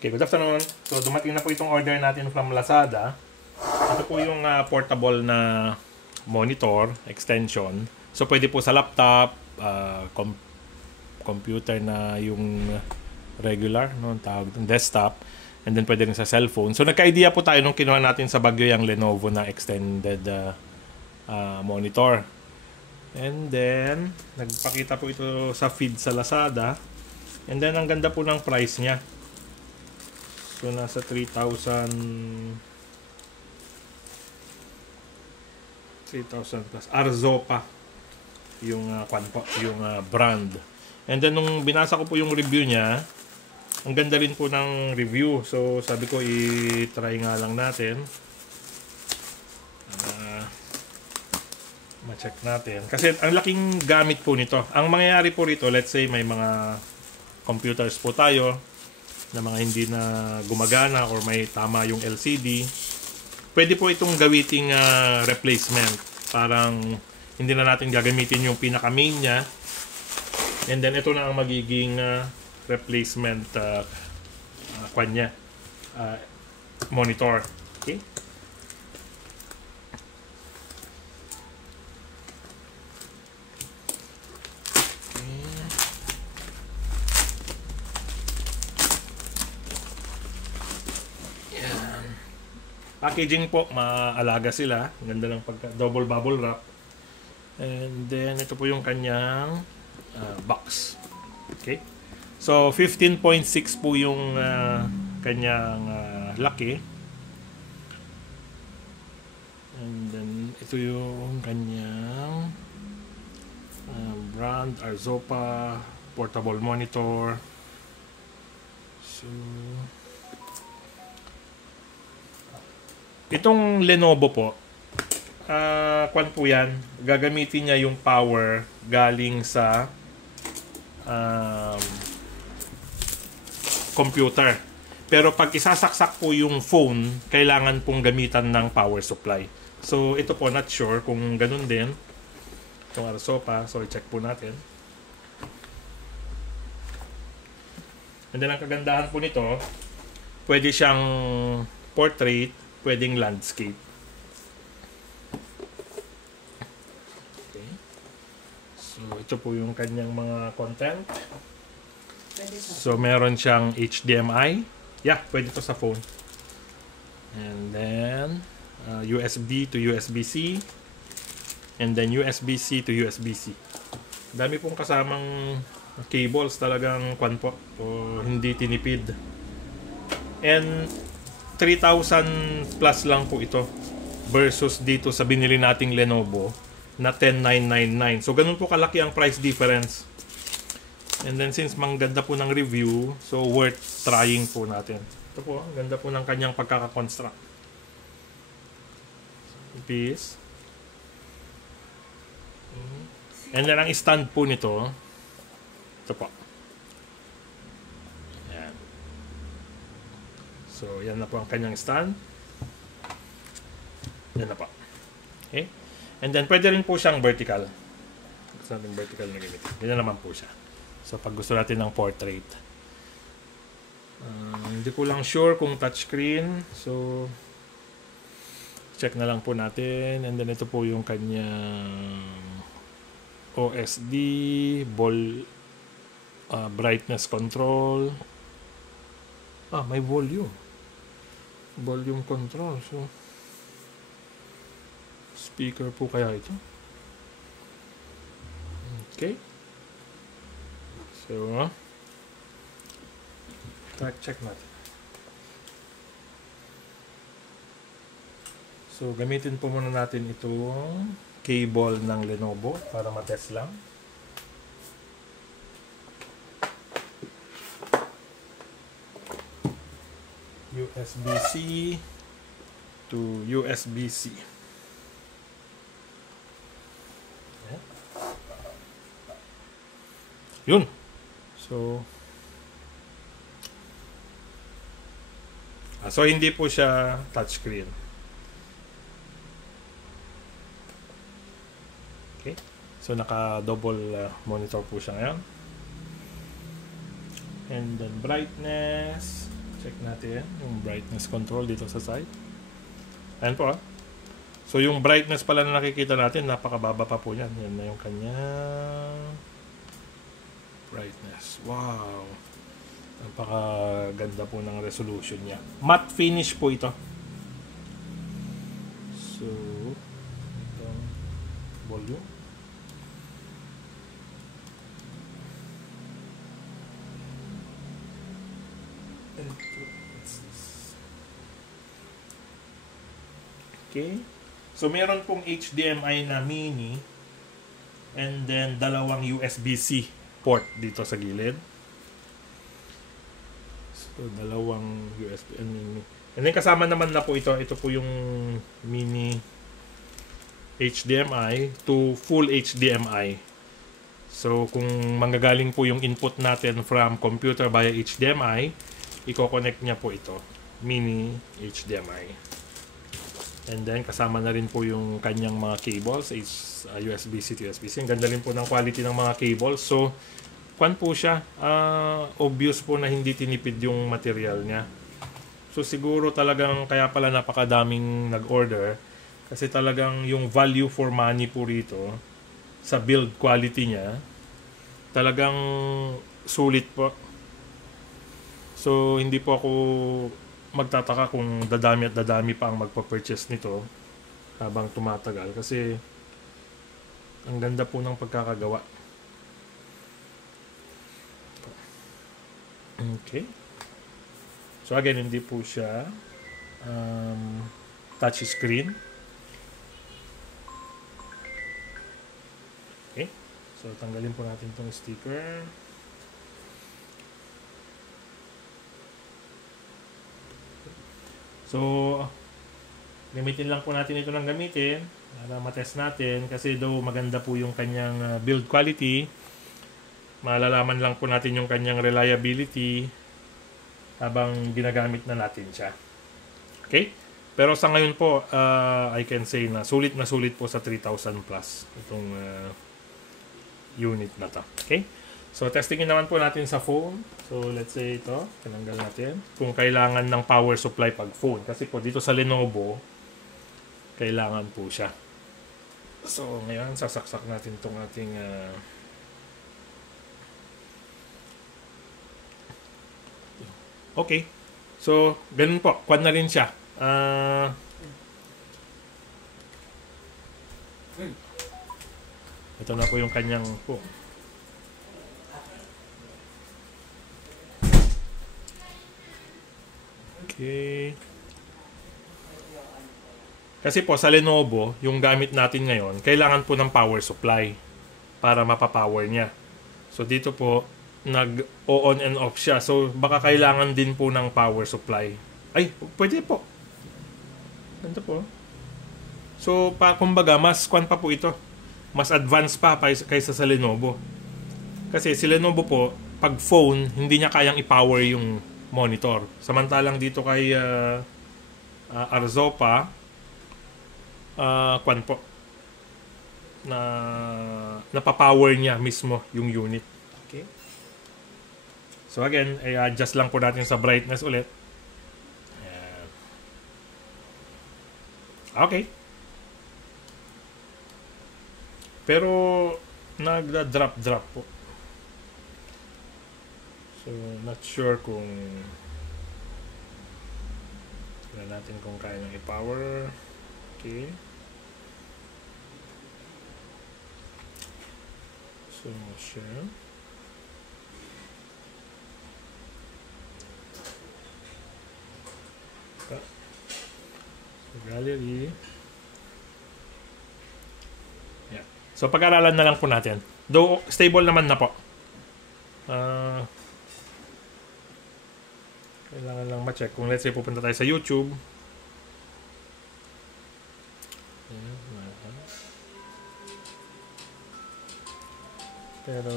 Okay, good afternoon. So, dumating na po itong order natin from Lazada. Ito po yung portable na monitor extension. So, pwede po sa laptop, computer na yung regular, no, tawag ng desktop, and then pwede rin sa cellphone. So, nagka-idea po tayo nung kinuha natin sa Baguio yung Lenovo na extended monitor. And then, nagpakita po ito sa feed sa Lazada. And then, ang ganda po ng price niya. So, nasa 3,000 plus. Arzopa yung yung brand. And then, nung binasa ko po yung review niya, ang ganda rin po ng review. So, sabi ko, i-try nga lang natin. Ma-check natin. Kasi, ang laking gamit po nito. Ang mangyayari po rito, let's say, may mga computers po tayo na mga hindi na gumagana or may tama yung LCD, pwede po itong gawiting replacement. Parang hindi na natin gagamitin yung pinaka-main niya. And then ito na ang magiging replacement monitor. Okay? Packaging po, maalaga sila. Ganda ng double bubble wrap. And then, ito po yung kanyang box. Okay? So, 15.6 po yung kanyang laki. And then, ito yung kanyang brand, Arzopa, portable monitor. So, itong Lenovo po, kwan po yan, gagamitin niya yung power galing sa computer. Pero pag isasaksak po yung phone, kailangan pong gamitan ng power supply. So, ito po, not sure kung ganun din. Itong Arzopa, so i-check po natin. And then, ang kagandahan po nito, pwede siyang portrait, pwedeng landscape. Okay. So, ito po yung kanyang mga content. So, meron siyang HDMI. Yeah, pwede to sa phone. And then, USB to USB-C. And then, USB-C to USB-C. Dami pong kasamang cables, talagang hindi tinipid. And 3,000 plus lang po ito versus dito sa binili nating Lenovo na 10,999. So, ganun po kalaki ang price difference. And then, since mangganda po ng review, so worth trying po natin. Ito po, ang ganda po ng kanyang pagkakakonstruct. Piece. And then, ang stand po nito, ito po. So, yan na po ang kanyang stand. Yan na po. Okay? And then, pwede rin po siyang vertical. Gusto natin vertical na gamit. Yan na naman po siya. So, pag gusto natin ng portrait. Hindi ko lang sure kung touchscreen. So, check na lang po natin. And then, ito po yung kanyang OSD, brightness control. May volume control. So, speaker po kaya ito. Okay. So, check natin. So, gamitin po muna natin itong cable ng Lenovo para matest lang. USB-C to USB-C. Yun. So, hindi po siya touchscreen. Okay. So, naka-double monitor po siya ngayon. And then, brightness. Check natin yung brightness control dito sa side. Ayan po ah. So yung brightness pala na nakikita natin, napakababa pa po yan. Yan na yung kanyang brightness. Wow! Napakaganda po ng resolution niya. Matte finish po ito. So, itong volume. Okay. So, meron pong HDMI na mini and then dalawang USB-C port dito sa gilid. So, dalawang USB and mini. And then kasama naman na po ito. Ito po yung mini HDMI to full HDMI. So, kung manggagaling po yung input natin from computer via HDMI, i-connect niya po ito. Mini HDMI. And then, kasama na rin po yung kanyang mga cables, USB-C to USB-C. Ang ganda rin po ng quality ng mga cables. So, kwan po siya. Obvious po na hindi tinipid yung material niya. So, siguro talagang kaya pala napakadaming nag-order. Kasi talagang yung value for money po rito, sa build quality niya, talagang sulit po. So, hindi po ako magtataka kung dadami at dadami pa ang magpa-purchase nito habang tumatagal kasi ang ganda po ng pagkakagawa. Okay. So again, hindi po siya touch screen. Okay. So tanggalin po natin itong sticker. So, gamitin lang po natin ito ng gamitin para matest natin kasi daw maganda po yung kanyang build quality. Malalaman lang po natin yung kanyang reliability habang ginagamit na natin siya. Okay? Pero sa ngayon po, I can say na sulit po sa 3,000 plus itong unit na to. Okay? So, testingin naman po natin sa phone. So, let's say ito, tinanggal natin. Kung kailangan ng power supply pag phone. Kasi po dito sa Lenovo, kailangan po siya. So, ngayon, sasaksak natin itong ating okay. So, ganun po. Kwan na rin siya. Ito na po yung kanyang phone. Okay. Kasi po sa Lenovo, yung gamit natin ngayon, kailangan po ng power supply para mapapower niya. So dito po, nag-on and off siya. So baka kailangan din po ng power supply. Ay, pwede po. Ganito po. So kumbaga, mas kwan pa po ito. Mas advanced pa kaysa sa Lenovo. Kasi si Lenovo po, pag phone, hindi niya kayang i-power yung monitor. Samantalang dito kay Arzopa, kwan po, na napapower niya mismo yung unit. Okay. So again, i-adjust lang po natin sa brightness ulit. Ayan. Okay. Pero nagda-drop po. So, not sure kung tignan natin kung kaya nang i-power. Okay. So, share. So, gallery. Yeah. So, pag-aralan na lang po natin. Though, stable naman na po. Kailangan lang ma-check. Kung let's say pupunta tayo sa YouTube. Pero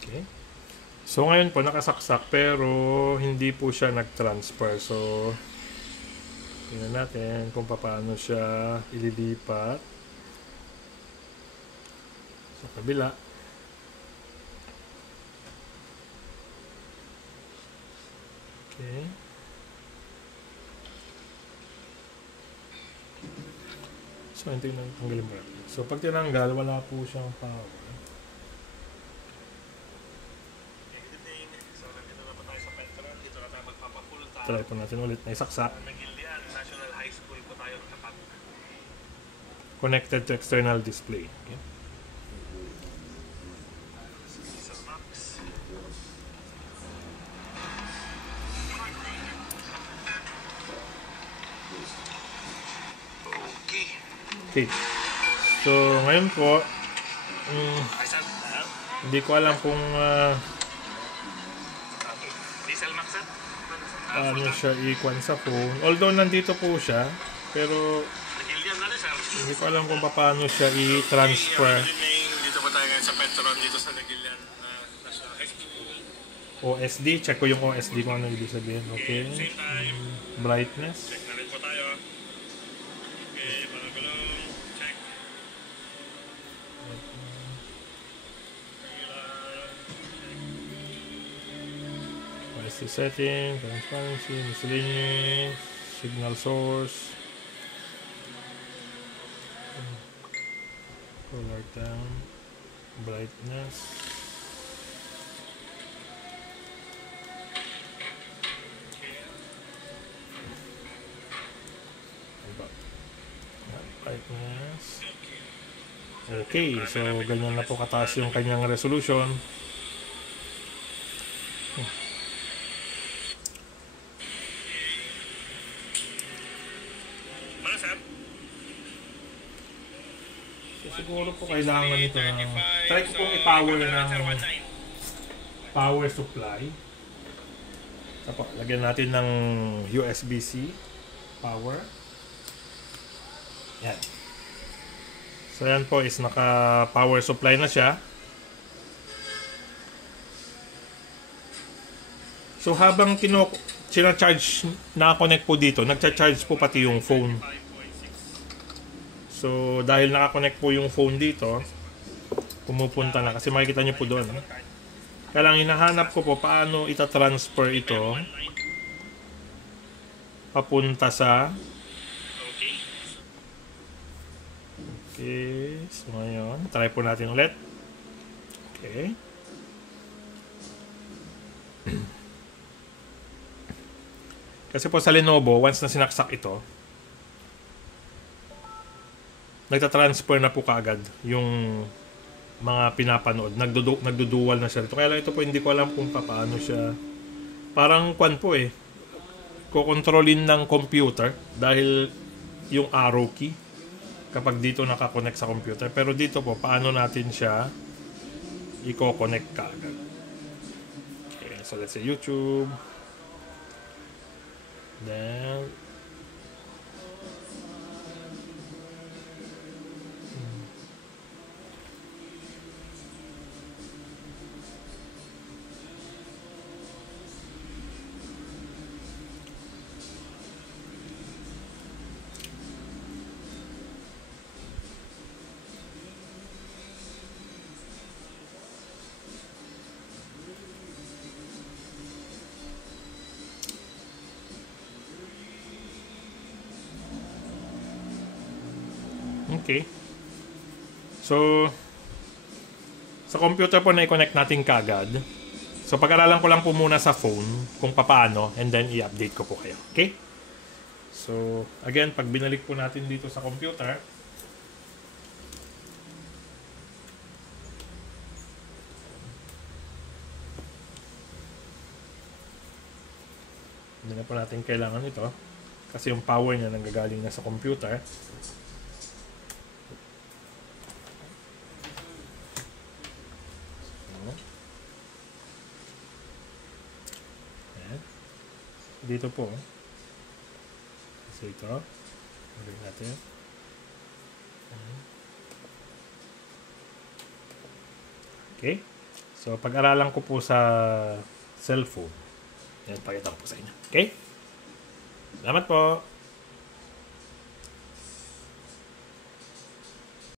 okay. So ngayon po nakasaksak pero hindi po siya nag-transfer. So tingnan natin kung paano siya ililipat. Sa kabila. Okay. So, ito yung tanggalin mo. So, pag tinanggal, wala po siyang power. So, nandito na po tayo sa Petron. Dito na tayo magpapapulta. Try po natin ulit. May saksak. Nagilian, National High School po tayo nakapat. Connected to external display. Okay. Diesel Max. Okay. Okay. So, ngayon po, Ay, sir. hindi ko alam kung Okay. Diesel Max, sir. ano siya i-kwan sa phone. Although, nandito po siya, pero Nagilian na rin, sir. hindi ko alam kung paano siya i-transfer. Dito po tayo ngayon sa Petron, dito sa Nagilian National High School. OSD. Check ko yung OSD kung ano ibig sabihin. Okay. Same time. Brightness. Check na rin po tayo. Okay, mga gulong. Check. OSD setting, transparency, miscellaneous, signal source, color down, brightness. Brightness. Okay, so ganyan na po kataas yung kanyang resolution. Ano, sir? So, siguro po kailangan ito ng try ko pong i-power ng power supply. Tapos, lagyan natin ng USB-C power. Yan. So, yan po is naka-power supply na siya. So, habang charge naka-connect po dito, nagcha-charge po pati yung phone. So, dahil naka-connect po yung phone dito, pumupunta na. Kasi makikita nyo po doon. Kaya lang, hinahanap ko po paano ita-transfer ito papunta sa... Okay. So, ngayon, try po natin ulit. Okay. Kasi po sa Lenovo, once na sinaksak ito, nagtatransfer na po kaagad yung mga pinapanood. Nagdudual na siya ito. Kaya lang ito po, hindi ko alam kung paano siya. Parang kwan po eh. Kukontrolin ng computer dahil yung arrow key kapag dito nakakonect sa computer. Pero dito po, paano natin siya i-connect kaagad. Okay, so let's say YouTube. Then okay. So, sa computer po na i-connect natin kagad. So, pag-aralan ko lang po muna sa phone kung paano and then i-update ko po kayo. Okay? So, again, pag binalik po natin dito sa computer, hindi na po natin kailangan ito kasi yung power niya nanggagaling na sa computer. Dito po. So ito. Ulit natin. Okay. So pag-aralan ko po sa cellphone. Yan, pakita ko po sa inyo. Okay? Salamat po.